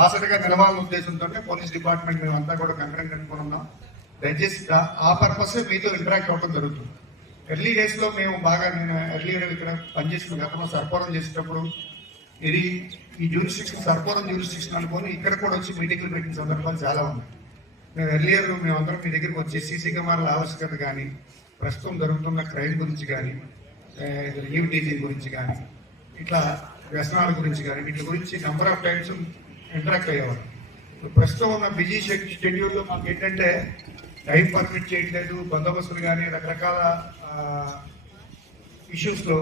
బాసటగా నిలవాలన్న ఉద్దేశంతో police department మేమంతా కూడా కంప్లైంట్ అనుకుని ఉన్నాం. దయచేసి ఆ పర్పస్ మీతో ఇంటరాక్ట్ అవ్వడం జరుగుతుంది. ఎర్లీ డేస్లో మేము బాగా నేను ఎర్లీ ఇక్కడ పనిచేసిన గతంలో సర్పవరం చేసేటప్పుడు ఇది ఈ జ్యూరిస్టిక్షన్ సర్పవరం జ్యూరిస్టిక్షన్ అనుకొని ఇక్కడ కూడా వచ్చి మీటింగ్లు పెట్టిన సందర్భాలు చాలా ఉన్నాయి. మేము ఎర్లియర్ మేమందరం మీ దగ్గరికి వచ్చి సీసీ కెమెరాల ఆవశ్యకత కానీ ప్రస్తుతం జరుగుతున్న క్రైమ్ గురించి కానీ లీవ్ టీచింగ్ గురించి కానీ ఇట్లా వ్యసనాల గురించి కానీ వీటి గురించి నెంబర్ ఆఫ్ టైమ్స్ ఇంటరాక్ట్ అయ్యేవారు ప్రస్తుతం ఉన్న బిజీ షెడ్యూల్లో మాకు ఏంటంటే టైం పర్మిట్ చేయట్లేదు బందోబస్తులు కానీ రకరకాల ఇష్యూస్లో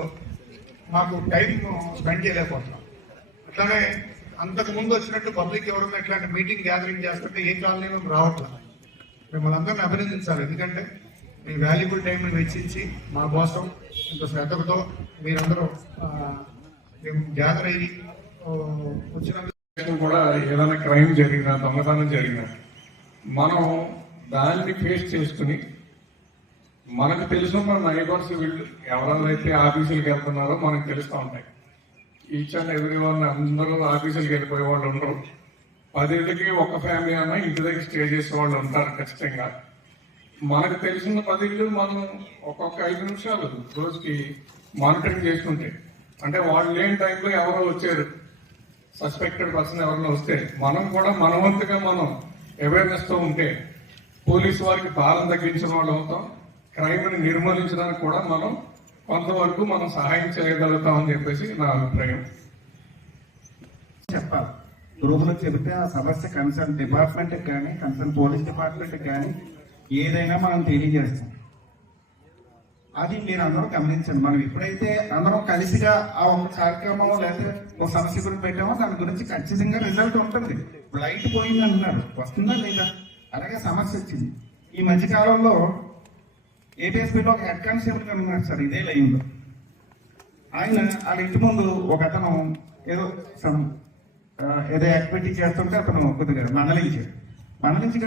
మాకు టైం స్పెండ్ చేయలేకపోతున్నాం. అట్లానే అంతకు ముందు వచ్చినట్టు పబ్లిక్ ఎవరన్నా ఇట్లాంటి మీటింగ్ గ్యాదరింగ్ చేస్తుంటే ఏ కాలనీలో రావట్లేదు. మిమ్మల్ని అందరిని అభినందించాలి. ఎందుకంటే మీ వాల్యుబుల్ టైంని వెచ్చించి మా కోసం ఇంత శ్రద్ధతో మీరందరూ మేము గ్యాదర్ అయ్యి వచ్చినందుకు కూడా ఏదైనా క్రైమ్ జరిగినా దొంగతనం జరిగినా మనం దాన్ని ఫేస్ చేసుకుని మనకు తెలుసున్న నైబర్స్ వీళ్ళు ఎవరైతే ఆఫీసులకు వెళ్తున్నారో మనకు తెలుస్తూ ఉంటాయి. ఈచ్ అండ్ ఎవ్రీ వన్ అందరూ ఆఫీసులకు వెళ్ళిపోయే వాళ్ళు ఉండరు. పదేళ్ళకి ఒక ఫ్యామిలీ అన్నా ఇంటి దగ్గర స్టే చేసే వాళ్ళు ఉంటారు ఖచ్చితంగా. మనకు తెలిసిన పదిళ్ళు మనం ఒక్కొక్క ఐదు నిమిషాలు రోజుకి మానిటరింగ్ చేసుకుంటే అంటే వాళ్ళు లేని టైంలో ఎవరో వచ్చారు. సస్పెక్టెడ్ పర్సన్ ఎవరైనా వస్తే మనం కూడా మనవంతుగా మనం అవేర్నెస్తో ఉంటే పోలీసు వారికి భారం తగ్గించిన వాళ్ళు అవుతాం. క్రైమ్ని నిర్మూలించడానికి కూడా మనం కొంతవరకు మనం సహాయం చేయగలుగుతాం అని చెప్పేసి నా అభిప్రాయం. చెప్పాలి. గృహలు చెబితే ఆ సమస్య కన్సర్న్ డిపార్ట్మెంట్కి కానీ కన్సర్న్ పోలీస్ డిపార్ట్మెంట్కి కానీ ఏదైనా మనం తెలియజేస్తాం. అది మీరు అందరూ గమనించండి. మనం ఎప్పుడైతే అందరం కలిసిగా ఆ ఒక కార్యక్రమం లేదా ఒక సమస్య గురించి పెట్టామో దాని గురించి ఖచ్చితంగా రిజల్ట్ ఉంటుంది. లైట్ పోయింది అంటున్నారు. వస్తుందా లేదా? అలాగే సమస్య వచ్చింది. ఈ మధ్య కాలంలో ఏపీఎస్పీలో ఒక హెడ్ కానిస్టేబుల్ గారు సార్ ఇదే లైన్లో ఆయన వాళ్ళ ఇంటి ముందు ఒక అతను ఏదో ఏదో యాక్టివిటీ చేస్తుంటే అతను కొద్దిగా మందలించాడు. మందలించి